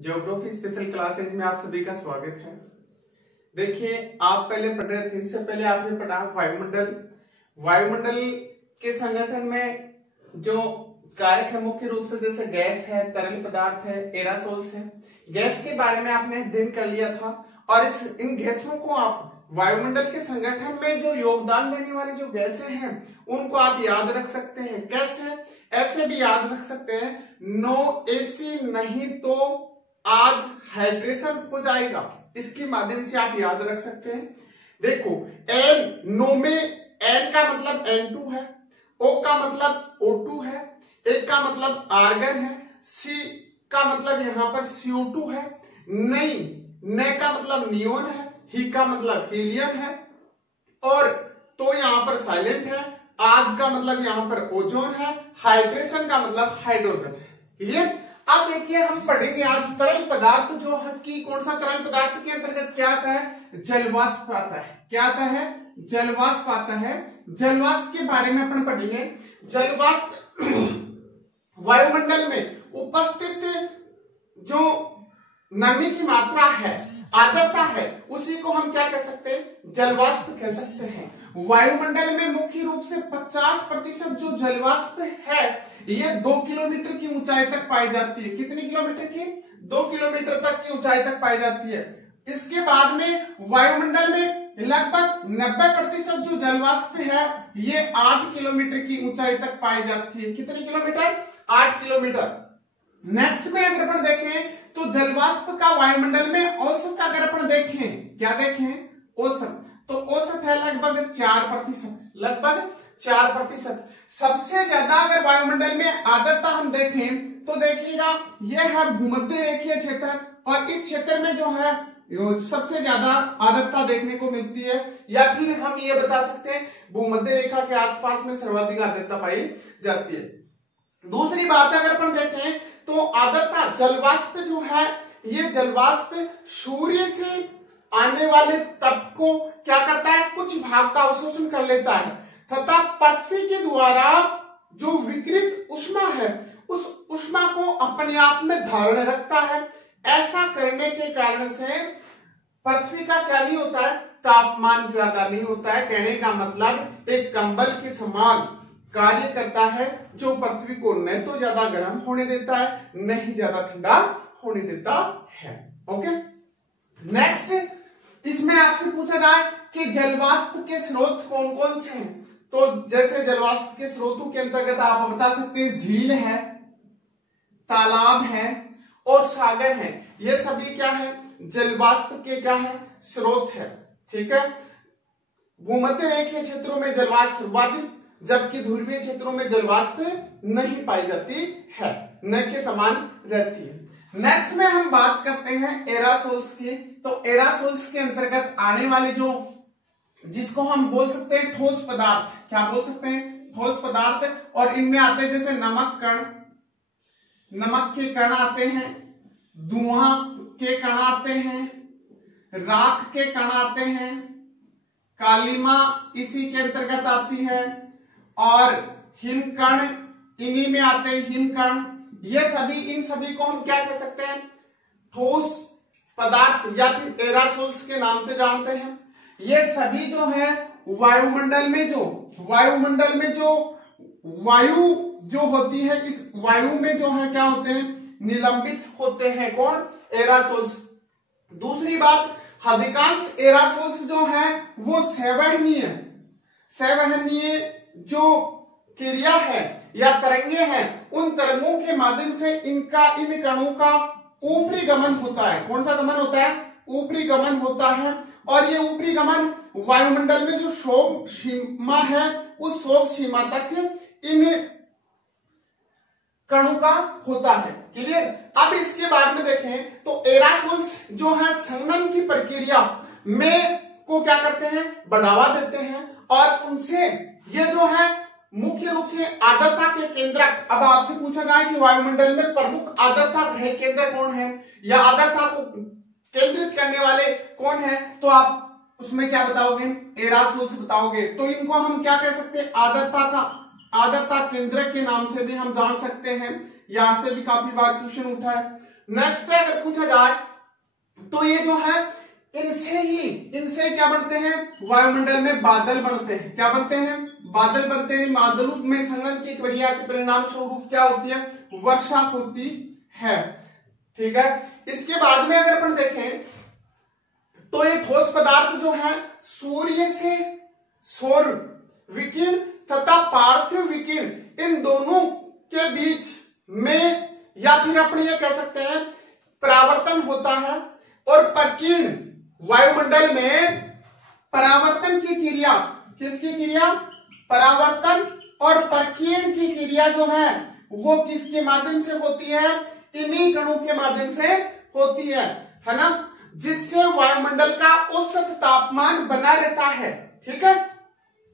Geography special classes में आप सभी का स्वागत है। देखिए, आप पहले पढ़ रहे थे, इससे पहले आपने पढ़ा वायुमंडल। वायुमंडल के संगठन में जो कारक है मुख्य रूप से जैसे गैस है, तरल पदार्थ है, एरासोल्स है। गैस के बारे में आपने अध्ययन कर लिया था और इन गैसों को आप वायुमंडल के संगठन में जो योगदान देने वाली जो गैसें हैं उनको आप याद रख सकते हैं। कैसे? ऐसे भी याद रख सकते हैं, नो एसी नहीं तो आज हाइड्रेशन हो जाएगा। इसके माध्यम से आप याद रख सकते हैं। देखो, एन नो में एन का मतलब N2 है, O का मतलब O2 है, A का मतलब आर्गन है, C का मतलब यहां पर CO2 है, नहीं ने का मतलब नियोन है, ही का मतलब हीलियम है, और तो यहां पर साइलेंट है, आज का मतलब यहां पर ओजोन है, हाइड्रेशन का मतलब हाइड्रोजन है। क्लियर? अब देखिए, हम पढ़ेंगे आज तरल पदार्थ जो है कि कौन सा तरल पदार्थ के अंतर्गत क्या आता है? जलवाष्प आता है। क्या आता है? जलवाष्प आता है। जलवाष्प के बारे में अपन पढ़ेंगे। जलवाष्प वायुमंडल में उपस्थित जो नमी की मात्रा है, आर्द्रता है, उसी को हम क्या कह सकते हैं? जलवाष्प कह सकते हैं। वायुमंडल में मुख्य रूप से 50% जो जलवाष्प है ये 2 किलोमीटर की ऊंचाई तक पाई जाती है। कितनी किलोमीटर की? 2 किलोमीटर तक की ऊंचाई तक पाई जाती है। इसके बाद में वायुमंडल में लगभग 90% जो जलवाष्प है ये 8 किलोमीटर की ऊंचाई तक पाई जाती है। कितने किलोमीटर? 8 किलोमीटर। नेक्स्ट में अगर अपन देखें तो जलवाष्प का वायुमंडल में औसत अगर अपन देखें, क्या देखें? औसत, तो औसत है लगभग 4%। लगभग 4%। सबसे ज्यादा अगर वायुमंडल में आर्द्रता हम देखें तो देखिएगा यह है भूमध्य रेखीय क्षेत्र, और इस क्षेत्र में जो है सबसे ज्यादा आर्द्रता देखने को मिलती है, या फिर हम ये बता सकते हैं भूमध्य रेखा के आसपास में सर्वाधिक आर्द्रता पाई जाती है। दूसरी बात अगर अपन देखें तो आर्द्रता जलवाष्प जो है ये जलवाष्प सूर्य से आने वाले तप को क्या करता है? कुछ भाग का अवशोषण कर लेता है तथा पृथ्वी के द्वारा जो विकिरित ऊष्मा है उस ऊष्मा को अपने आप में धारण रखता है। ऐसा करने के कारण से पृथ्वी का क्या नहीं होता है? तापमान ज्यादा नहीं होता है। कहने का मतलब एक कंबल के समान कार्य करता है जो पृथ्वी को न तो ज्यादा गर्म होने देता है न ही ज्यादा ठंडा होने देता है। ओके, नेक्स्ट इसमें आपसे पूछा जाए कि जलवाष्प के स्रोत कौन कौन से हैं, तो जैसे जलवाष्प के स्रोतों के अंतर्गत आप बता सकते हैं झील है, तालाब है और सागर है। ये सभी क्या है? जलवाष्प के क्या है? स्रोत है। ठीक है। भूमध्य रेखीय क्षेत्रों में जलवाष्प सर्वाधिक, जबकि ध्रुवीय क्षेत्रों में जलवाष्प नहीं पाई जाती है, न के समान रहती है। नेक्स्ट में हम बात करते हैं एरासोल्स की। तो एरासोल्स के अंतर्गत आने वाले जो जिसको हम बोल सकते हैं ठोस पदार्थ, क्या बोल सकते हैं? ठोस पदार्थ। और इनमें आते हैं जैसे नमक कण, नमक के कण आते हैं, धुआं के कण आते हैं, राख के कण आते हैं, कालिमा इसी के अंतर्गत आती है, और हिमकण इन्हीं में आते हैं, हिमकण। ये सभी, इन सभी को हम क्या कह सकते हैं? ठोस पदार्थ या फिर एरासोल्स के नाम से जानते हैं। ये सभी जो है वायुमंडल में जो वायु जो होती है, इस वायु में जो है क्या होते हैं? निलंबित होते हैं। कौन? एरासोल्स। दूसरी बात, अधिकांश एरासोल्स जो है वो संवहनीय जो क्रिया है या तरंगे हैं, उन तरंगों के माध्यम से इन कणों का ऊपरी गमन होता है। कौन सा गमन होता है? ऊपरी गमन होता है। और ये ऊपरी गमन वायुमंडल में जो क्षोभ सीमा है उस क्षोभ सीमा तक इन कणों का होता है। क्लियर? अब इसके बाद में देखें तो एरासोल्स जो है संघनन की प्रक्रिया में को क्या करते हैं? बढ़ावा देते हैं, और उनसे ये जो है मुख्य रूप से आर्द्रता के केंद्रक। अब आपसे पूछा जाए कि वायुमंडल में प्रमुख आर्द्रता ग्रह केंद्र कौन है या आर्द्रता को केंद्रित करने वाले कौन है, तो आप उसमें क्या बताओगे? एरासोल्स बताओगे। तो इनको हम क्या कह सकते हैं? आर्द्रता केंद्रक के नाम से भी हम जान सकते हैं। यहां से भी काफी बार क्वेश्चन उठा है। नेक्स्ट है अगर पूछा जाए तो ये जो है इनसे क्या बनते हैं, वायुमंडल में बादल बनते हैं। क्या बनते हैं, बादल बनते हैं। बादलों में संघनन की क्रिया के परिणाम स्वरूप क्या होती है, वर्षा होती है। ठीक है, इसके बाद में अगर अपन देखें तो ये ठोस पदार्थ जो है सूर्य से सौर विकिरण तथा पार्थिव विकिरण इन दोनों के बीच में या फिर अपन ये कह सकते हैं परावर्तन होता है, और प्रकीर्ण वायुमंडल में परावर्तन की क्रिया, किसकी क्रिया, परावर्तन और प्रकीर्ण की क्रिया जो है वो किसके माध्यम से होती है, इन्हीं कणों के माध्यम से होती है ना, जिससे वायुमंडल का औसत तापमान बना रहता है। ठीक है,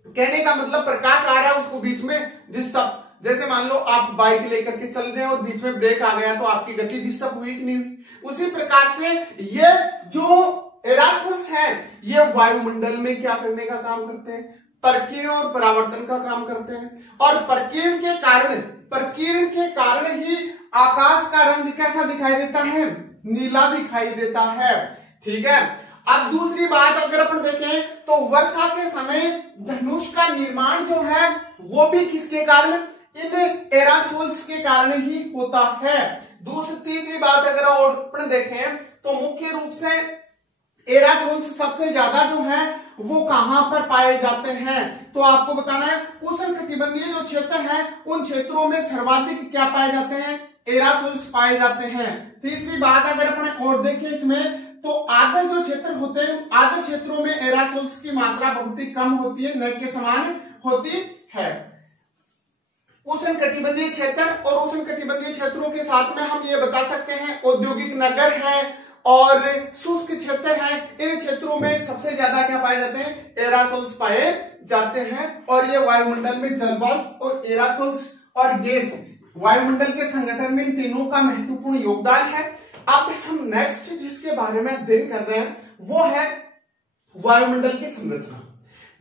कहने का मतलब प्रकाश आ रहा है उसको बीच में डिस्टर्ब, जैसे मान लो आप बाइक लेकर के चल रहे हैं और बीच में ब्रेक आ गया तो आपकी गति डिस्टर्ब हुई कि नहीं हुई, उसी प्रकार से ये जो एरोसोल्स है ये वायुमंडल में क्या करने का काम करते हैं, प्रकीर्ण और परावर्तन का काम करते हैं। और प्रकीर्ण के कारण ही आकाश का रंग कैसा दिखाई देता है, नीला दिखाई देता है। ठीक है, अब दूसरी बात अगर अपन देखें तो वर्षा के समय धनुष का निर्माण जो है वो भी किसके कारण, इन एरोसोल्स के कारण ही होता है। तीसरी बात अगर और अपन देखें तो मुख्य रूप से एरोसोल्स सबसे ज्यादा जो है वो कहां पर पाए जाते हैं, तो आपको बताना है उष्णकटिबंधीय जो क्षेत्र है उन क्षेत्रों में सर्वाधिक क्या पाए जाते हैं, एरोसोल्स पाए जाते हैं। तीसरी बात अगर अपन और देखें इसमें तो आर्द्र जो क्षेत्र होते हैं, आर्द्र क्षेत्रों में एरोसोल्स की मात्रा बहुत ही कम होती है, न के समान होती है। उष्णकटिबंधीय क्षेत्र और उष्णकटिबंधीय क्षेत्रों के साथ में हम ये बता सकते हैं औद्योगिक नगर है और शुष्क क्षेत्र है, इन क्षेत्रों में सबसे ज्यादा क्या पाए जाते हैं, एरोसोल्स पाए जाते हैं। और ये वायुमंडल में जलवाष्प और एरोसोल्स और गैस वायुमंडल के संगठन में इन तीनों का महत्वपूर्ण योगदान है। अब हम नेक्स्ट जिसके बारे में अध्ययन कर रहे हैं वो है वायुमंडल की संरचना।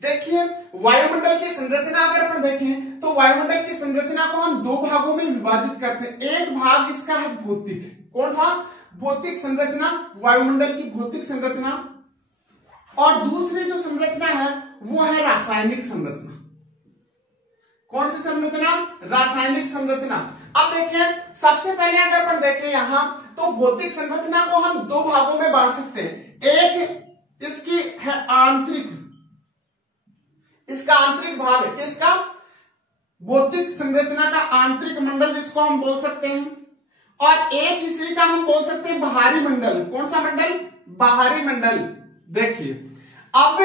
देखिए वायुमंडल की संरचना अगर अपन देखें तो वायुमंडल की संरचना को हम दो भागों में विभाजित करते हैं। एक भाग इसका है भौतिक, कौन सा, भौतिक संरचना, वायुमंडल की भौतिक संरचना, और दूसरी जो संरचना है वो है रासायनिक संरचना। कौन सी संरचना, रासायनिक संरचना। अब देखें सबसे पहले अगर अपन देखें यहां तो भौतिक संरचना को हम दो भागों में बांट सकते हैं। एक इसकी है आंतरिक, इसका आंतरिक भाग है, किसका, भौतिक संरचना का आंतरिक मंडल जिसको हम बोल सकते हैं, और एक इसी का हम बोल सकते हैं बाहरी मंडल। कौन सा मंडल, बाहरी मंडल। देखिए अब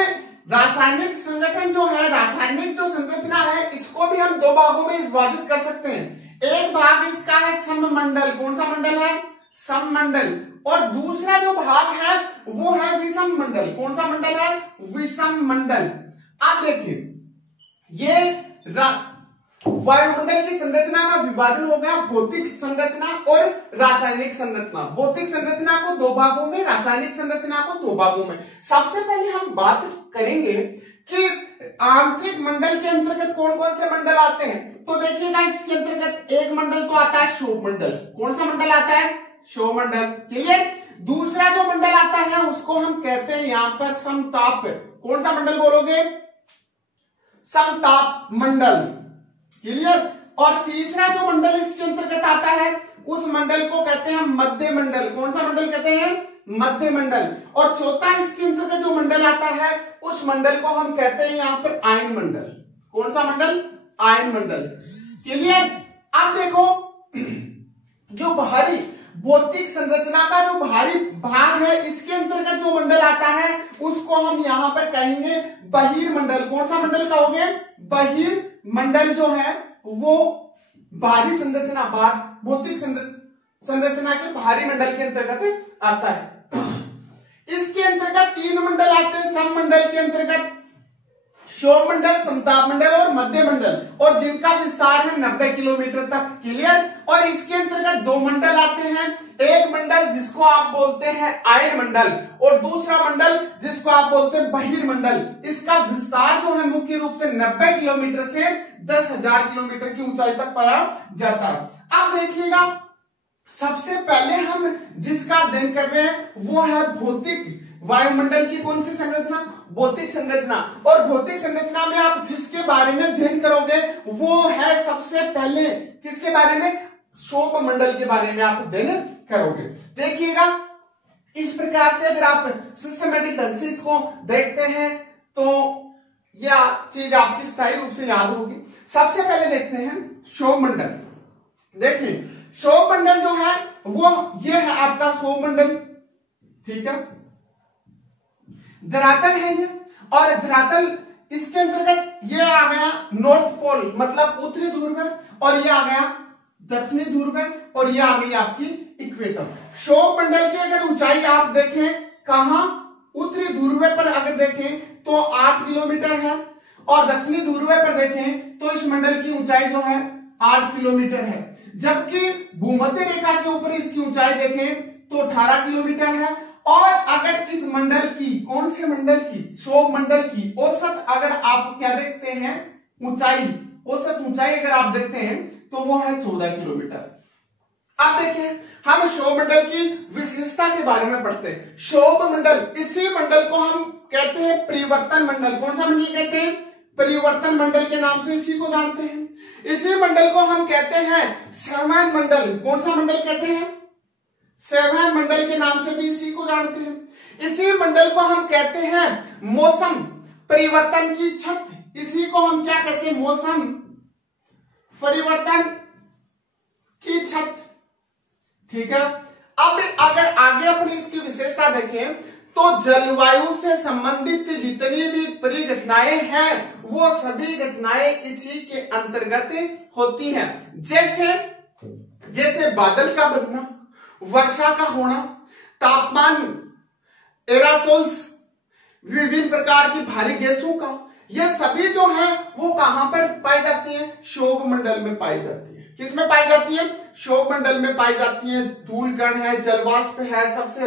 रासायनिक संगठन जो है, रासायनिक जो संरचना है इसको भी हम दो भागों में विभाजित कर सकते हैं। एक भाग इसका है सममंडल, कौन सा मंडल है, सममंडल, और दूसरा जो भाग है वो है विषम मंडल। कौन सा मंडल है, विषम मंडल। अब देखिए ये वायुमंडल की संरचना का विभाजन हो गया भौतिक संरचना और रासायनिक संरचना। भौतिक संरचना को दो भागों में, रासायनिक संरचना को दो भागों में। सबसे पहले हम बात करेंगे कि आंतरिक मंडल के अंतर्गत कौन कौन से मंडल आते हैं। तो देखिएगा इसके अंतर्गत एक मंडल तो आता है क्षोभ मंडल। कौन सा मंडल आता है, क्षोभ मंडल, क्लियर। दूसरा जो मंडल आता है उसको हम कहते हैं यहां पर समताप। कौन सा मंडल बोलोगे, समताप मंडल, क्लियर। और तीसरा जो मंडल इसके अंतर्गत आता है उस मंडल को कहते हैं मध्य मंडल। कौन सा मंडल कहते हैं, मध्य मंडल। और चौथा इसके अंतर्गत जो मंडल आता है उस मंडल को हम कहते हैं यहां पर आयन मंडल। कौन सा मंडल, आयन मंडल, क्लियर। अब देखो जो बाहरी भौतिक संरचना का जो बाहरी भाग है इसके अंतर्गत जो मंडल आता है उसको हम यहां पर कहेंगे बहिर्मंडल। कौन सा मंडल कहोगे, बहिर्मंडल जो है वो बाहरी संरचना, भौतिक संरचना के बाहरी मंडल के अंतर्गत आता है। इसके अंतर्गत तीन मंडल आते हैं सममंडल के अंतर्गत, क्षोभ मंडल, समताप मंडल और मध्य मंडल, और जिनका विस्तार है 90 किलोमीटर तक, क्लियर। और इसके अंतर्गत दो मंडल आते हैं, एक मंडल जिसको आप बोलते हैं आयन मंडल और दूसरा मंडल जिसको आप बोलते हैं बहिर्मंडल। इसका विस्तार जो है मुख्य रूप से 90 किलोमीटर से 10,000 किलोमीटर की ऊंचाई तक पाया जाता है। अब देखिएगा सबसे पहले हम जिसका अध्ययन कर रहे हैं वो है भौतिक वायुमंडल की कौन सी संरचना, भौतिक संरचना। और भौतिक संरचना में आप जिसके बारे में अध्ययन करोगे वो है सबसे पहले किसके बारे में, क्षोभ मंडल के बारे में आप अध्ययन करोगे। देखिएगा इस प्रकार से अगर आप सिस्टमेटिक ढंग से इसको देखते हैं तो यह चीज आपकी स्थायी रूप से याद होगी। सबसे पहले देखते हैं क्षोभ मंडल। देखिए क्षोभ मंडल जो है वो ये है आपका क्षोभ मंडल, ठीक है। धरातल है ये, और धरातल इसके अंतर्गत ये आ गया नॉर्थ पोल मतलब उत्तरी ध्रुव में, और ये आ गया दक्षिणी ध्रुव में, और ये आ गई आपकी इक्वेटर। क्षोभ मंडल की अगर ऊंचाई आप देखें कहां, उत्तरी ध्रुव पर अगर देखें तो 8 किलोमीटर है, और दक्षिणी ध्रुव पर देखें तो इस मंडल की ऊंचाई जो है 8 किलोमीटर है। जबकि भूमध्य रेखा के ऊपर इसकी ऊंचाई देखें तो 18 किलोमीटर है। और अगर इस मंडल की, कौन से मंडल की, क्षोभ मंडल की औसत अगर आप क्या देखते हैं ऊंचाई, औसत ऊंचाई अगर आप देखते हैं तो वो है 14 किलोमीटर। अब देखिए हम क्षोभ मंडल की विशेषता के बारे में पढ़ते हैं। क्षोभ मंडल, इसी मंडल को हम कहते हैं परिवर्तन मंडल। कौन सा मंडल कहते हैं, परिवर्तन मंडल के नाम से इसी को जानते हैं। इसी मंडल को हम कहते हैं सेवन मंडल। कौन सा मंडल कहते हैं, सेवन मंडल के नाम से भी इसी को जानते हैं। इसी मंडल को हम कहते हैं मौसम परिवर्तन की छत। इसी को हम क्या कहते हैं, मौसम परिवर्तन की छत, ठीक है। अब अगर आगे अपनी इसकी विशेषता देखें तो जलवायु से संबंधित जितनी भी परिघटनाएं हैं वो सभी घटनाएं इसी के अंतर्गत होती हैं। जैसे बादल का बनना, वर्षा का होना, तापमान, एरासोल्स, विभिन्न प्रकार की भारी गैसों का, यह सभी जो है वो कहां पर पाई जाती है, क्षोभ मंडल में पाई जाती है। किसमें पाई जाती है, क्षोभ मंडल में पाई जाती है। धूल कण है, जलवाष्प है, सबसे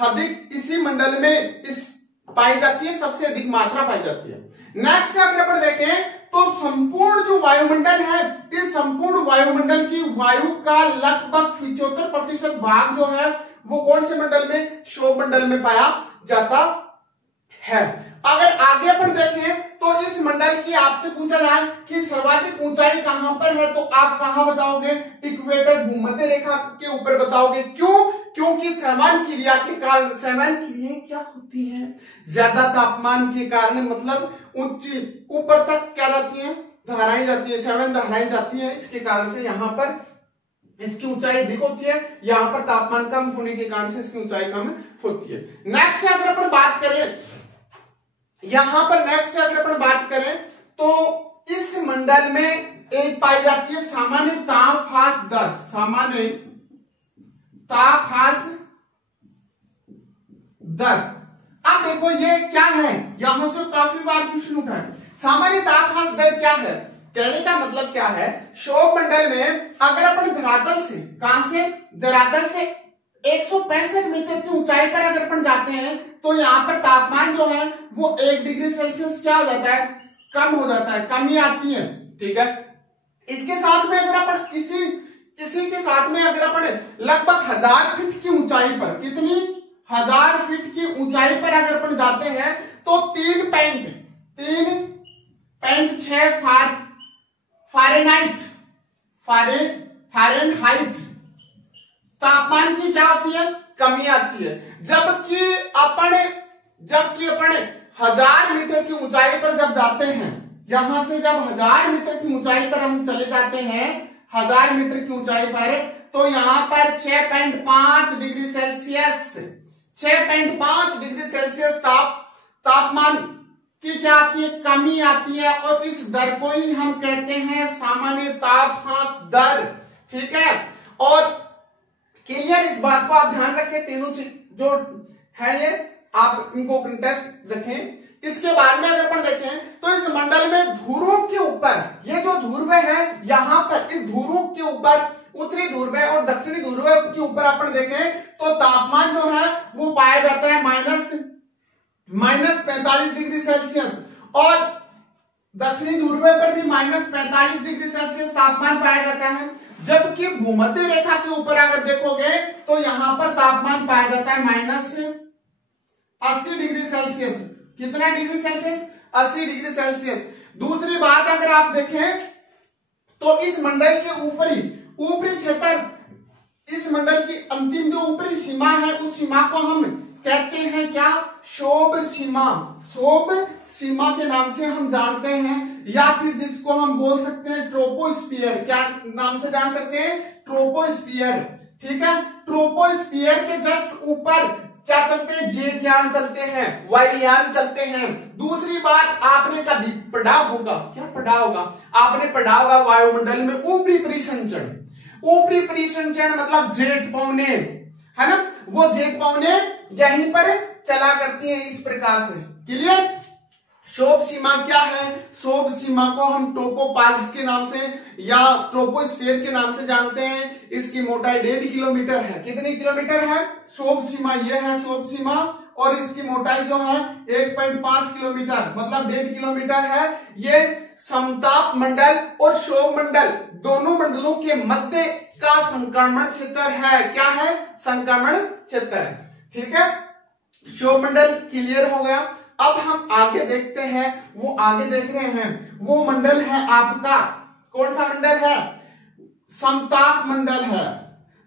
अधिक इसी मंडल में इस पाई जाती है, सबसे अधिक मात्रा पाई जाती है। नेक्स्ट अगर अपन देखें तो संपूर्ण जो वायुमंडल है, इस संपूर्ण वायुमंडल की वायु का लगभग 75% भाग जो है वो कौन से मंडल में, क्षोभ मंडल में पाया जाता है। अगर आगे अपन देखें तो इस मंडल की आपसे पूछा जाए कि सर्वाधिक ऊंचाई कहां पर है तो आप कहां बताओगे, इक्वेटर भूमध्य रेखा के ऊपर बताओगे। क्यों, क्योंकि सहमान क्रिया के कारण, सहमान क्रियाएं क्या होती हैं, ज्यादा तापमान के कारण मतलब ऊंची ऊपर तक क्या जाती है, धाराएं जाती है, सहमान धाराएं जाती है। इसके कारण से यहाँ पर इसकी ऊंचाई अधिक होती है, यहाँ पर तापमान कम होने के कारण से इसकी ऊंचाई कम होती है। नेक्स्ट अगर अपन बात करें, यहां पर नेक्स्ट अगर अपन बात करें तो इस मंडल में एक पाई जाती है सामान्य तापहास दर। सामान्य तापहास दर। अब देखो ये क्या है, यहां से काफी बार क्वेश्चन उठा है। सामान्य तापहास दर क्या है, कहने का मतलब क्या है, क्षोभ मंडल में अगर अपन धरातल से, कहां से, धरातल से 165 मीटर की ऊंचाई पर अगर अपन जाते हैं तो यहाँ पर तापमान जो है वो 1 डिग्री सेल्सियस क्या हो जाता है, कम हो जाता है, कमी आती है, ठीक है। इसके साथ में अगर अपन इसी के साथ में अगर अपन लगभग 1000 फीट की ऊंचाई पर, कितनी, 1000 फीट की ऊंचाई पर अगर अपन जाते हैं तो 3.6 फारेनहाइट तापमान की क्या आती है, कमी आती है। जबकि अपन 1000 मीटर की ऊंचाई पर जब जाते हैं, यहां से जब 1000 मीटर की ऊंचाई पर हम चले जाते हैं, 1000 मीटर की ऊंचाई पर, तो यहां पर 6.5 डिग्री सेल्सियस, 6.5 डिग्री सेल्सियस तापमान की क्या आती है, कमी आती है। और इस दर को ही हम कहते हैं सामान्य तापहास दर, ठीक है। और क्लियर, इस बात को आप ध्यान रखें, तीनों चीज जो है ये आप इनको कंटेस्ट रखें। इसके बाद में अगर अपन देखें तो इस मंडल में ध्रुवों के ऊपर, ये जो ध्रुव है यहां पर, इस ध्रुवों के ऊपर, उत्तरी ध्रुव और दक्षिणी ध्रुव के ऊपर अपन देखें तो तापमान जो है वो पाया जाता है माइनस 45 डिग्री सेल्सियस, और दक्षिणी ध्रुव पर भी -45 डिग्री सेल्सियस तापमान पाया जाता है। जबकि भूमध्य रेखा के ऊपर अगर देखोगे तो यहां पर तापमान पाया जाता है -80 डिग्री सेल्सियस। कितना डिग्री सेल्सियस? 80 degree Celsius. दूसरी बात अगर आप देखें तो इस मंडल के ऊपरी क्षेत्र, इस मंडल की अंतिम जो ऊपरी सीमा है उस सीमा को हम कहते हैं क्या? क्षोभ सीमा। क्षोभ सीमा के नाम से हम जानते हैं, या फिर जिसको हम बोल सकते हैं ट्रोपोस्फियर। क्या नाम से जान सकते हैं? ट्रोपोस्फियर। ठीक है, ट्रोपोस्फियर के जस्ट ऊपर क्या चलते हैं? जेट यान चलते हैं, वायुयान चलते हैं। दूसरी बात आपने कभी पढ़ा होगा, क्या पढ़ा होगा? आपने पढ़ा होगा वायुमंडल में ऊपरी परिसंचरण। ऊपरी परिसंचरण मतलब जेट पौने, है ना? वो जेट पौने यहीं पर चला करती है इस प्रकार से। क्लियर? क्षोभ सीमा क्या है? क्षोभ सीमा को हम ट्रोपोपाज के नाम से या ट्रोपोस्फीयर के नाम से जानते हैं। इसकी मोटाई 1.5 किलोमीटर है। कितनी किलोमीटर है? क्षोभ सीमा ये है क्षोभ सीमा, और इसकी मोटाई जो है 1.5 किलोमीटर मतलब 1.5 किलोमीटर है। ये समताप मंडल और क्षोभ मंडल दोनों मंडलों के मध्य का संक्रमण क्षेत्र है। क्या है? संक्रमण क्षेत्र है। ठीक है, क्षोभ मंडल क्लियर हो गया। अब हम आगे देखते हैं, वो आगे देख रहे हैं, वो मंडल है आपका कौन सा मंडल है? समताप मंडल है।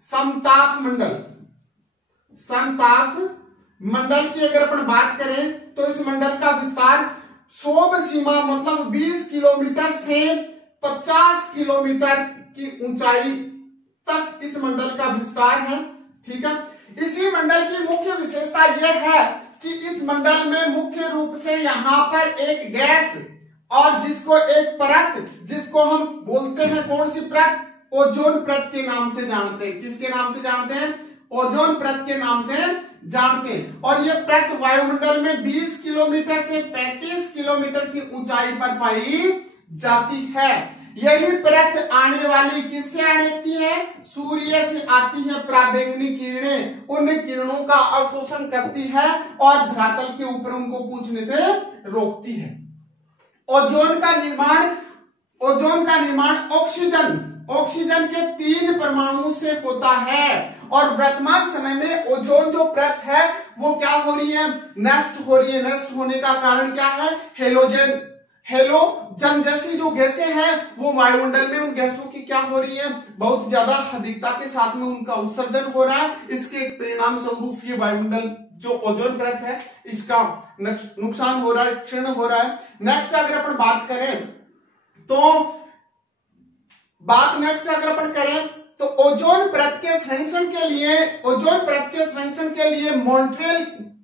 समताप मंडल। समताप मंडल की अगर अपन बात करें तो इस मंडल का विस्तार क्षोभ सीमा मतलब 20 किलोमीटर से 50 किलोमीटर की ऊंचाई तक इस मंडल का विस्तार है। ठीक है, इसी मंडल की मुख्य विशेषता यह है कि इस मंडल में मुख्य रूप से यहाँ पर एक गैस और जिसको एक परत, जिसको हम बोलते हैं कौन सी परत? ओजोन परत के नाम से जानते हैं। किसके नाम से जानते हैं? ओजोन परत के नाम से जानते हैं। और यह परत वायुमंडल में 20 किलोमीटर से 35 किलोमीटर की ऊंचाई पर पाई जाती है। यही परत आने वाली किससे आती है? सूर्य से आती है पराबैंगनी किरणें। उन किरणों का अवशोषण करती है और धरातल के ऊपर उनको पहुंचने से रोकती है। ओजोन का निर्माण ऑक्सीजन के 3 परमाणुओं से होता है। और वर्तमान समय में ओजोन जो परत है वो क्या हो रही है? नष्ट हो रही है। नष्ट होने का कारण क्या है? हेलोजन जैसी जो गैसें हैं वो वायुमंडल में, उन गैसों की क्या हो रही है? बहुत ज्यादा अधिकता के साथ में उनका उत्सर्जन हो रहा है। इसके परिणाम स्वरूप ये वायुमंडल जो ओजोन परत है इसका नुकसान हो रहा है, क्षीण हो रहा है। नेक्स्ट अगर अपन बात करें तो ओजोन परत के संरक्षण के लिए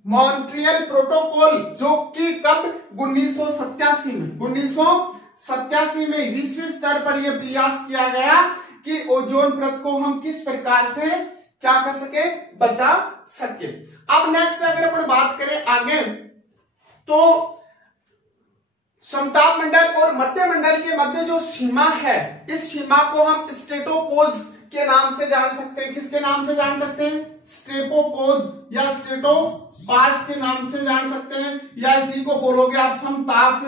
मॉन्ट्रियल प्रोटोकॉल, जो कि कब 1987 में विश्व स्तर पर यह प्रयास किया गया कि ओजोन परत को हम किस प्रकार से क्या कर सके? बचा सके। अब नेक्स्ट अगर अपन बात करें आगे तो समताप मंडल और मध्य मंडल के मध्य जो सीमा है, इस सीमा को हम स्ट्रेटोपोज के नाम से जान सकते हैं। किसके नाम से जान सकते हैं? स्ट्रेटोपोज या स्ट्रेटोपास के नाम से जान सकते हैं, या इसी को बोलोगे आप समताप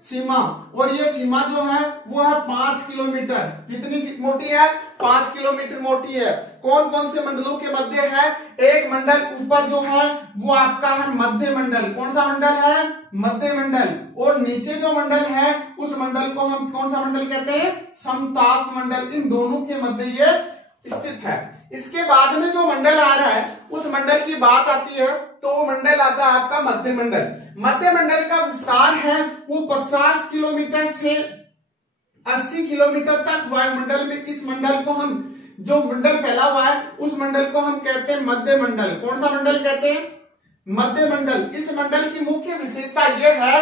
सीमा। और ये सीमा जो है वो है 5 किलोमीटर। कितनी मोटी है? 5 किलोमीटर मोटी है। कौन कौन से मंडलों के मध्य है? एक मंडल ऊपर जो है वो आपका है मध्य मंडल। कौन सा मंडल है? मध्य मंडल। और नीचे जो मंडल है उस मंडल को हम कौन सा मंडल कहते हैं? समताप मंडल। इन दोनों के मध्य ये स्थित है। इसके बाद में जो मंडल आ रहा है उस मंडल की बात आती है तो वो मंडल आता है आपका मध्य मंडल। मध्य मंडल का विस्तार है वो 50 किलोमीटर से 80 किलोमीटर तक वायुमंडल में। इस मंडल को हम, जो मंडल फैला हुआ है उस मंडल को हम कहते हैं मध्य मंडल। कौन सा मंडल कहते हैं? मध्य मंडल। इस मंडल की मुख्य विशेषता यह है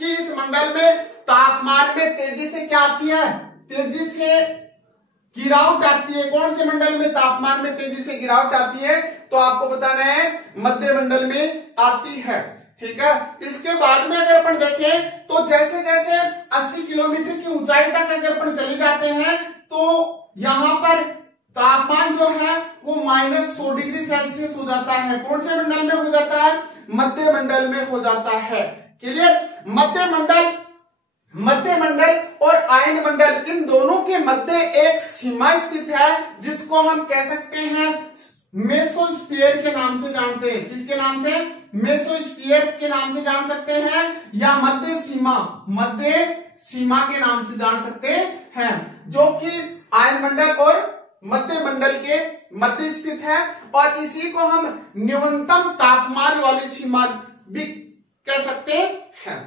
कि इस मंडल में तापमान में तेजी से क्या आती है? तेजी से गिरावट आती है। कौन से मंडल में तापमान में तेजी से गिरावट आती है? तो आपको बताना है मध्य मंडल में आती है। ठीक है, इसके बाद में अगर अपन देखें तो जैसे जैसे 80 किलोमीटर की ऊंचाई तक अगर अपन चले जाते हैं तो यहां पर तापमान जो है वो -100 डिग्री सेल्सियस हो जाता है। कौन से मंडल में हो जाता है? मध्य मंडल में हो जाता है। क्लियर? मध्य मंडल और आयन मंडल, इन दोनों के मध्य एक सीमा स्थित है जिसको हम कह सकते हैं मेसोस्फीयर के नाम से जानते हैं। किसके नाम से? मेसोस्फीयर के नाम से जान सकते हैं, या मध्य सीमा के नाम से जान सकते हैं, जो कि आयन मंडल और मध्य मंडल के मध्य स्थित है। और इसी को हम न्यूनतम तापमान वाली सीमा भी कह सकते हैं।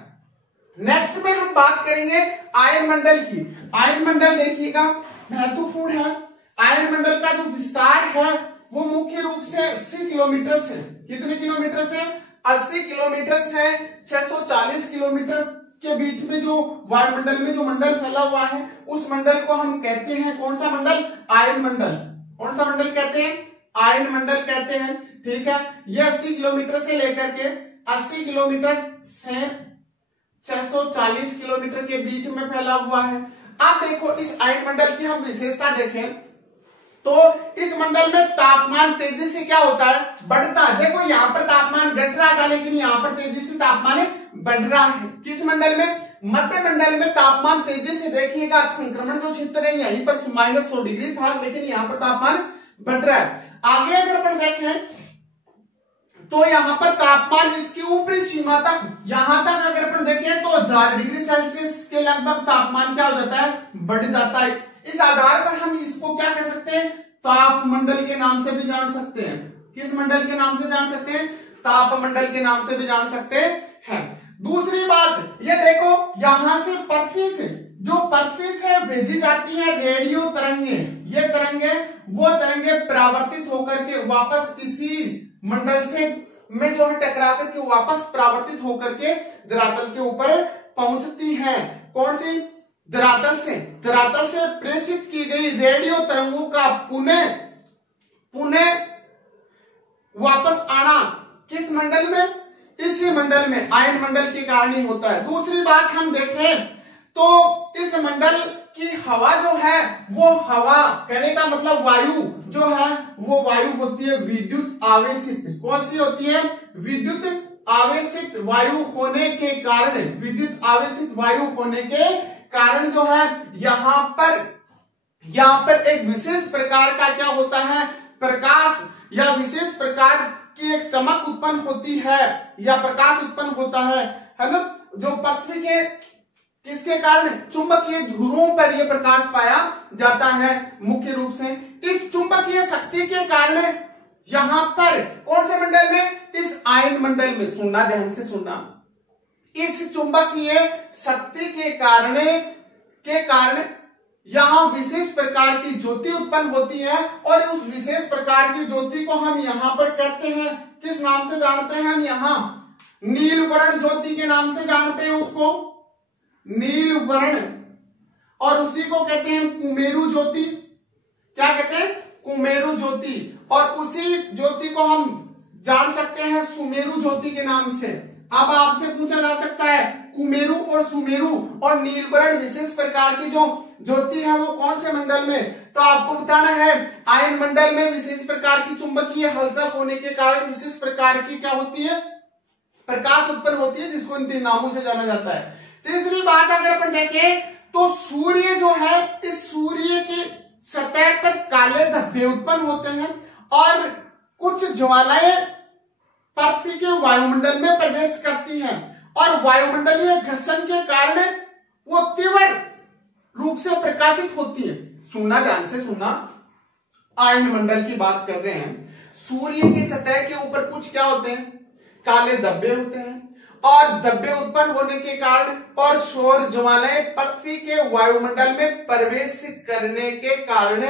नेक्स्ट में हम बात करेंगे आयन मंडल की। आयन मंडल देखिएगा महत्वपूर्ण है। आयन मंडल का जो विस्तार है वो मुख्य रूप से 80 किलोमीटर से, कितने किलोमीटर से? 80 किलोमीटर से 640 किलोमीटर के बीच में जो वायुमंडल में जो मंडल फैला हुआ है उस मंडल को हम कहते हैं कौन सा मंडल? आयन मंडल। कौन सा मंडल कहते हैं? आयन मंडल कहते हैं। ठीक है, ये 80 किलोमीटर से लेकर के 80 किलोमीटर से 640 किलोमीटर के बीच में फैला हुआ है। अब देखो इस आयन मंडल की हम विशेषता देखें तो इस मंडल में तापमान तेजी से क्या होता है? बढ़ता है। देखो यहाँ पर तापमान घट रहा था लेकिन यहाँ पर तेजी से तापमान बढ़ रहा है। किस मंडल में? मध्य मंडल में तापमान तेजी से, देखिएगा संक्रमण जो क्षेत्र है यहीं पर -100 डिग्री था लेकिन यहाँ पर तापमान बढ़ रहा है। आगे अगर अपन देखें तो यहाँ पर तापमान इसकी ऊपरी सीमा तक, यहां तक अगर अपन देखें तो 1000 डिग्री सेल्सियस के लगभग तापमान क्या हो जाता है? बढ़ जाता है। इस आधार पर हम इसको क्या कह सकते हैं? तापमंडल के नाम से भी जान सकते हैं। किस मंडल के नाम से जान सकते हैं? तापमंडल के नाम से भी जान सकते हैं। दूसरी बात ये देखो, यहां से पृथ्वी से जो पृथ्वी से भेजी जाती है रेडियो तरंगे, ये तरंगे वो तरंगे परावर्तित होकर के वापस इसी मंडल से में जो है टकरा करके वापस परावर्तित होकर के धरातल के ऊपर पहुंचती है। कौन सी? धरातल से प्रेषित की गई रेडियो तरंगों का पुनः वापस आना किस मंडल में? इसी मंडल में, आयन मंडल के कारण ही होता है। दूसरी बात हम देखें तो इस मंडल की हवा जो है वो हवा, कहने का मतलब वायु जो है वो वायु होती है विद्युत आवेशित। कौन सी होती है? विद्युत आवेशित वायु होने के कारण, विद्युत आवेशित वायु होने के कारण जो है यहाँ पर एक विशेष प्रकार का क्या होता है? प्रकाश, या विशेष प्रकार की एक चमक उत्पन्न होती है या प्रकाश उत्पन्न होता है ना, जो पृथ्वी के किसके कारण? चुंबकीय ध्रुवों पर यह प्रकाश पाया जाता है मुख्य रूप से। इस चुंबकीय शक्ति के कारण यहां पर कौन से मंडल में? इस आयन मंडल में, सुनना ध्यान से सुनना, इस चुंबकीय शक्ति के कारण यहां विशेष प्रकार की ज्योति उत्पन्न होती है और उस विशेष प्रकार की ज्योति को हम यहां पर कहते हैं, किस नाम से जानते हैं? हम यहां नीलवर्ण ज्योति के नाम से जानते हैं उसको, नीलवर्ण, और उसी को कहते हैं कुमेरु ज्योति। क्या कहते हैं? कुमेरु ज्योति। और उसी ज्योति को हम जान सकते हैं सुमेरु ज्योति के नाम से। अब आपसे पूछा जा सकता है कुमेरु और सुमेरु और नीलवर्ण विशेष प्रकार की जो ज्योति है वो कौन से मंडल में? तो आपको बताना है आयन मंडल में विशेष प्रकार की चुंबकीय हलचल होने के कारण विशेष प्रकार की क्या होती है? प्रकाश उत्पन्न होती है, जिसको इन 3 नामों से जाना जाता है। तीसरी बात अगर अपन देखें तो सूर्य जो है, इस सूर्य की सतह पर काले धब्बे उत्पन्न होते हैं और कुछ ज्वालाएं पृथ्वी के वायुमंडल में प्रवेश करती हैं और वायुमंडलीय घर्षण के कारण वो तीव्र रूप से प्रकाशित होती है। सुनना ध्यान से सुनना, आयन मंडल की बात कर रहे हैं। सूर्य की सतह के ऊपर कुछ क्या होते हैं? काले धब्बे होते हैं और धब्बे उत्पन्न होने के कारण और सौर ज्वालाएं पृथ्वी के वायुमंडल में प्रवेश करने के कारण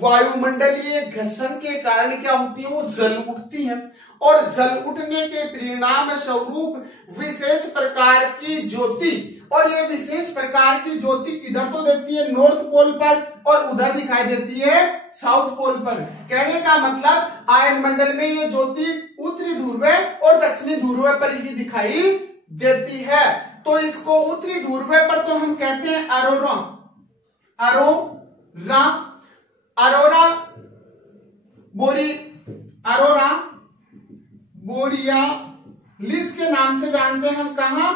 वायुमंडलीय घर्षण के कारण क्या होती है? वो जल उठती हैं और जल उठने के परिणाम स्वरूप विशेष प्रकार की ज्योति, और ये विशेष प्रकार की ज्योति इधर तो देती है नॉर्थ पोल पर और उधर दिखाई देती है साउथ पोल पर। कहने का मतलब आयन मंडल में ये ज्योति उत्तरी ध्रुव और दक्षिणी ध्रुव पर ही दिखाई देती है। तो इसको उत्तरी ध्रुव पर तो हम कहते हैं अरोरा, बोरियालिस के नाम से जानते हैं हम। कहा?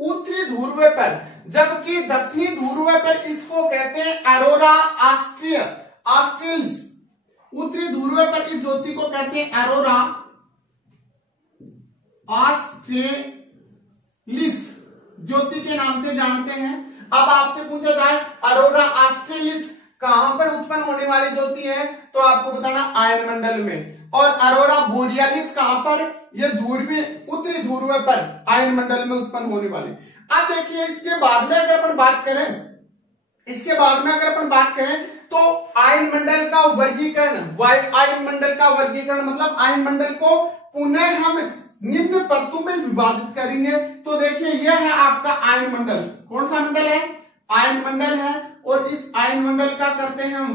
उत्तरी ध्रुव पर, जबकि दक्षिणी ध्रुव पर इसको कहते हैं अरोरा ऑस्ट्रेलिस। उत्तरी ध्रुव पर इस ज्योति को कहते हैं अरोरा ऑस्ट्रेलिस ज्योति के नाम से जानते हैं। अब आपसे पूछा जाए अरोरा ऑस्ट्रेलिस कहां पर उत्पन्न होने वाली ज्योति है, तो आपको बताना आयन मंडल में। और अरोरा बोरियालिस कहां पर, यह ध्रुवीय उत्तरी ध्रुव पर आयन मंडल में उत्पन्न होने वाली। अब देखिए इसके बाद में अगर अपन बात करें तो आयन मंडल का वर्गीकरण, आयन मंडल का वर्गीकरण मतलब आयन मंडल को पुनः हम निम्न परतों में विभाजित करेंगे। तो देखिए यह है आपका आयन मंडल। कौन सा मंडल है? आयन मंडल है। और इस आयन मंडल का करते हैं हम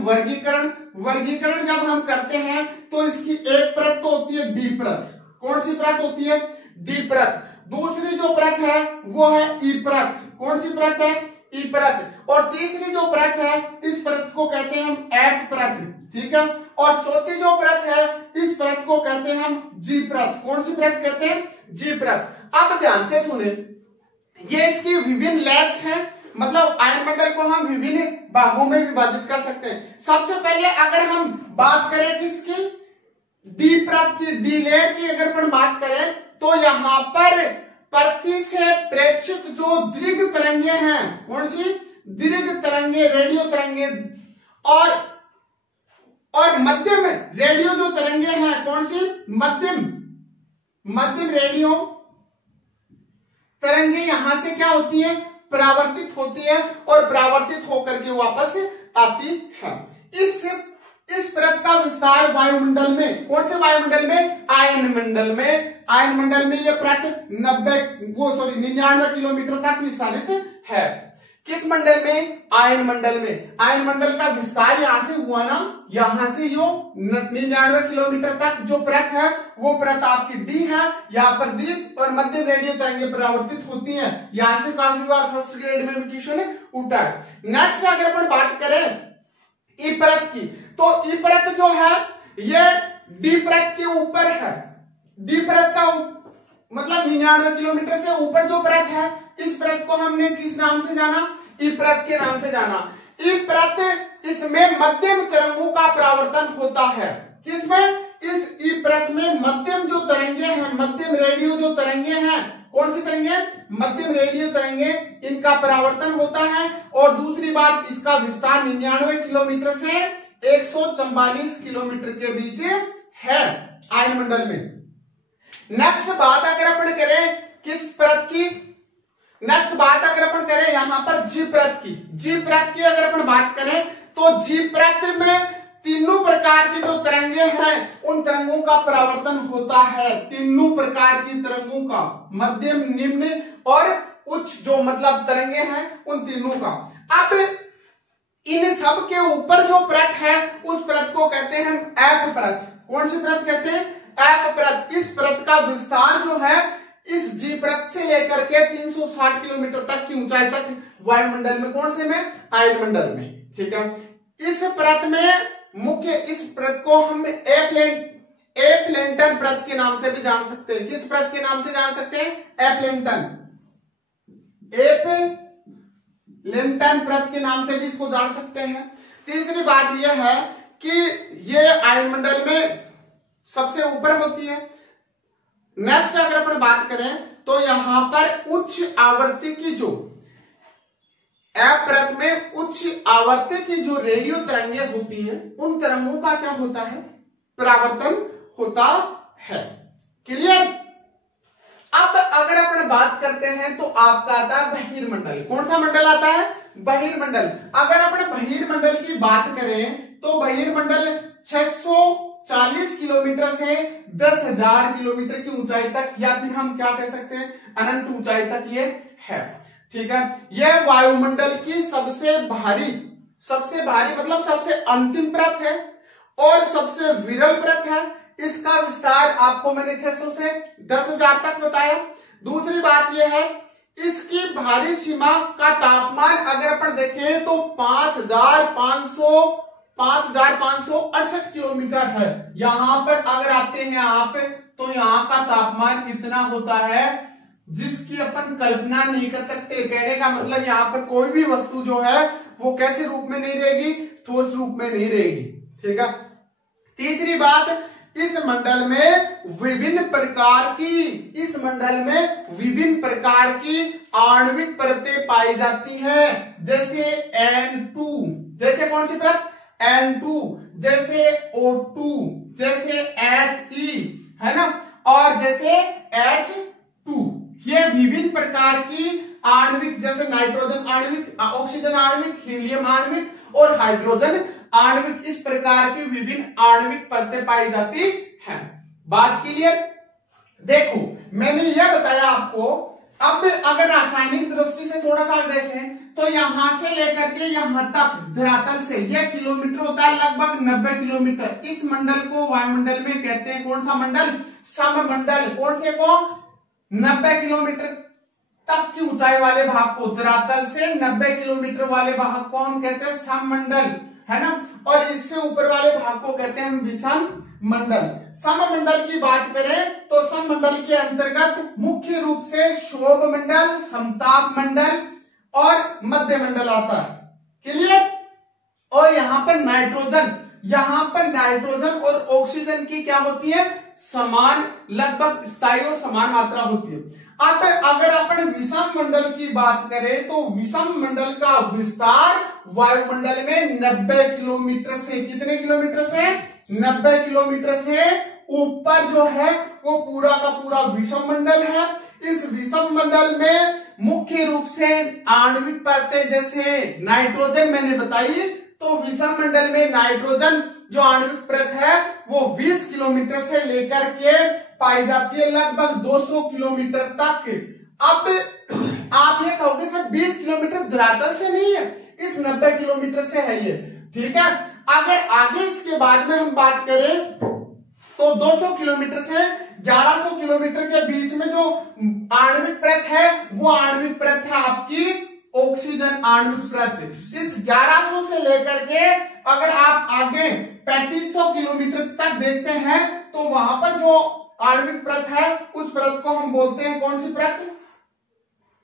वर्गीकरण जब हम करते हैं तो इसकी एक परत तो होती है डी परत। कौन सी परत होती है? डी परत। दूसरी जो परत है वो है ई परत। कौन सी परत है? ई परत। और तीसरी जो परत है इस परत को कहते हैं हम एफ परत, ठीक है। और चौथी जो परत है इस परत को कहते हैं हम जी परत। कौन सी परत कहते हैं? जी परत। अब ध्यान से सुने, ये इसकी विभिन्न लेयर्स हैं, मतलब आयन मंडल को हम विभिन्न भागों में विभाजित कर सकते हैं। सबसे पहले अगर हम बात करें किसकी, डी परत की, डी लेयर की अगर अपन बात करें तो यहां पर पृथ्वी से प्रेक्षित जो दीर्घ तरंगे हैं, कौन सी? दीर्घ तरंगे, रेडियो तरंगे, और मध्यम रेडियो जो तरंगे हैं, कौन सी? मध्यम रेडियो तरंगे यहां से क्या होती है? परावर्तित होती है और परावर्तित होकर के वापस आती है। इस परत का विस्तार वायुमंडल में, कौन से वायुमंडल में? आयन मंडल में। आयन मंडल में यह परत 99 किलोमीटर तक विस्तारित है। किस मंडल में? आयन मंडल में। आयन मंडल का विस्तार यहां से हुआ ना, यहां से जो 99 किलोमीटर तक जो परत है वो परत आपकी डी है। यहाँ पर दीर्घ और मध्यम रेडियो तरंगे परावर्तित होती हैं। यहां से काफी बार फर्स्ट ग्रेड में भी क्वेश्चन उठा है। नेक्स्ट अगर अपन बात करें ई परत की, तो ई परत जो है ये डी परत के ऊपर है। डी परत का मतलब 99 किलोमीटर से ऊपर जो परत है, इस परत को हमने किस नाम से जाना? ई परत के नाम से जाना। ई परत, इसमें मध्यम तरंगों का परावर्तन होता है। किसमें? इस ई परत में मध्यम जो तरंगे हैं, मध्यम रेडियो जो तरंगे हैं, कौन सी तरंगे? मध्यम रेडियो तरंगे, इनका परावर्तन होता है। और दूसरी बात, इसका विस्तार 99 किलोमीटर से 144 किलोमीटर के बीच है आयन मंडल में। नेक्स्ट बात अगर अपन करें किस परत की, नेक्स्ट बात अगर अपन करें यहां पर जी परत की। जी परत की अगर अपन बात करें तो जी परत में तीनों प्रकार की जो तरंगे हैं उन तरंगों का परावर्तन होता है। तीनों प्रकार की तरंगों का, मध्यम, निम्न और उच्च जो मतलब तरंगे हैं उन तीनों का। अब इन सब के ऊपर जो परत है उस परत को कहते हैं एफ परत। कौन सी परत कहते हैं? एफ परत। इस परत का विस्तार जो है इस जी परत से लेकर के 360 किलोमीटर तक की ऊंचाई तक वायुमंडल में, कौन से में? आयन मंडल में, ठीक है। इस परत में मुख्य, इस परत को हम एप्लेंटन परत के नाम से भी जान सकते हैं। किस परत के नाम से जान सकते हैं? एप्लेंटन परत के नाम से भी इसको जान सकते हैं। तीसरी बात यह है कि यह आयन मंडल में सबसे ऊपर होती है। नेक्स्ट अगर अपन बात करें तो यहां पर उच्च आवृत्ति की जो एफ परत में उच्च आवृत्ति की जो रेडियो तरंगे होती हैं उन तरंगों का क्या होता है? परावर्तन होता है। क्लियर? अब अगर अपन बात करते हैं तो आपका आता है बहिर्मंडल। कौन सा मंडल आता है? बहिर्मंडल। अगर अपन बहिर्मंडल की बात करें तो बहिर्मंडल 640 किलोमीटर से 10,000 किलोमीटर की ऊंचाई तक, या फिर हम क्या कह सकते हैं, अनंत ऊंचाई तक ये है, ठीक है। यह वायुमंडल की सबसे भारी मतलब सबसे अंतिम परत है और सबसे विरल परत है। इसका विस्तार आपको मैंने 600 से 10,000 तक बताया। दूसरी बात यह है इसकी भारी सीमा का तापमान अगर अपन देखें तो 5,568 किलोमीटर है। यहां पर अगर आते हैं आप तो यहां का तापमान कितना होता है? जिसकी अपन कल्पना नहीं कर सकते। कहने का मतलब यहाँ पर कोई भी वस्तु जो है वो कैसे रूप में नहीं रहेगी, ठोस रूप में नहीं रहेगी। ठीक है। तीसरी बात, इस मंडल में विभिन्न प्रकार की आणविक परतें पाई जाती हैं, जैसे N2, जैसे कौन सी परत, N2, जैसे O2, जैसे He, है ना, और जैसे H2। ये विभिन्न प्रकार की आणविक, जैसे नाइट्रोजन आणविक, ऑक्सीजन आणविक, हीलियम आणविक और हाइड्रोजन आणविक, इस प्रकार की विभिन्न आणविक परतें पाई जाती हैं। बात क्लियर। देखो मैंने यह बताया आपको। अब अगर रासायनिक दृष्टि से थोड़ा सा देखें तो यहां से लेकर के यहां तक धरातल से यह किलोमीटर होता है, लगभग 90 किलोमीटर। इस मंडल को वायुमंडल में कहते हैं कौन सा मंडल, सममंडल। कौन से को, 90 किलोमीटर तक की ऊंचाई वाले भाग को, धरातल से 90 किलोमीटर वाले भाग को हम कहते हैं सममंडल, है ना, और इससे ऊपर वाले भाग को कहते हैं हम विषम मंडल। सममंडल की बात करें तो सममंडल के अंतर्गत मुख्य रूप से क्षोभ मंडल, समताप मंडल और मध्य मंडल आता है। क्लियर। और यहाँ पर नाइट्रोजन और ऑक्सीजन की क्या होती है, समान, लगभग स्थायी और समान मात्रा होती है। अब अगर अपन विषम मंडल की बात करें तो विषम मंडल का विस्तार वायुमंडल में 90 किलोमीटर से, कितने किलोमीटर से, 90 किलोमीटर से ऊपर जो है वो पूरा का पूरा विषम मंडल है। इस विषम मंडल में मुख्य रूप से आणविक परतें, जैसे नाइट्रोजन मैंने बताई, तो विषम मंडल में नाइट्रोजन जो आणविक परत है वो 20 किलोमीटर से लेकर के पाई जाती है, लगभग 200 किलोमीटर तक। अब आप ये कहोगे सर 20 किलोमीटर धरातल से नहीं है, इस 90 किलोमीटर से है ये। ठीक है। अगर आगे इसके बाद में हम बात करें तो 200 किलोमीटर से 1100 किलोमीटर के बीच में जो आणविक परत है वो आणविक परत है आपकी ऑक्सीजन आणविक परत। इस 1100 से लेकर के अगर आप आगे 3500 किलोमीटर तक देखते हैं तो वहां पर जो आणविक परत है उस परत को हम बोलते हैं कौन सी परत,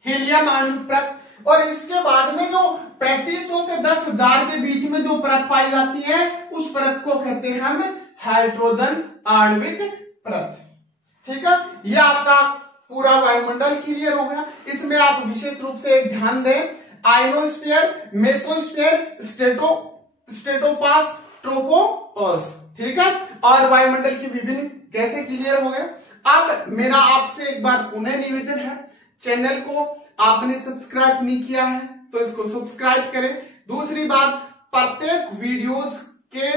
हीलियम आणविक परत। और इसके बाद में जो 3500 से 10,000 के बीच में जो परत पाई जाती है उस परत को कहते हैं हम हाइड्रोजन आणविक परत। ठीक है। यह आपका पूरा वायुमंडल क्लियर हो गया। इसमें आप विशेष रूप से एक ध्यान दें, आयनोस्फीयर, मेसोस्फीयर, स्ट्रेटोपास, ट्रोपोपॉस। ठीक है। और वायुमंडल की विभिन्न कैसे क्लियर हो गए। अब मेरा आपसे एक बार पुनः निवेदन है, चैनल को आपने सब्सक्राइब नहीं किया है तो इसको सब्सक्राइब करें। दूसरी बात, प्रत्येक वीडियोस के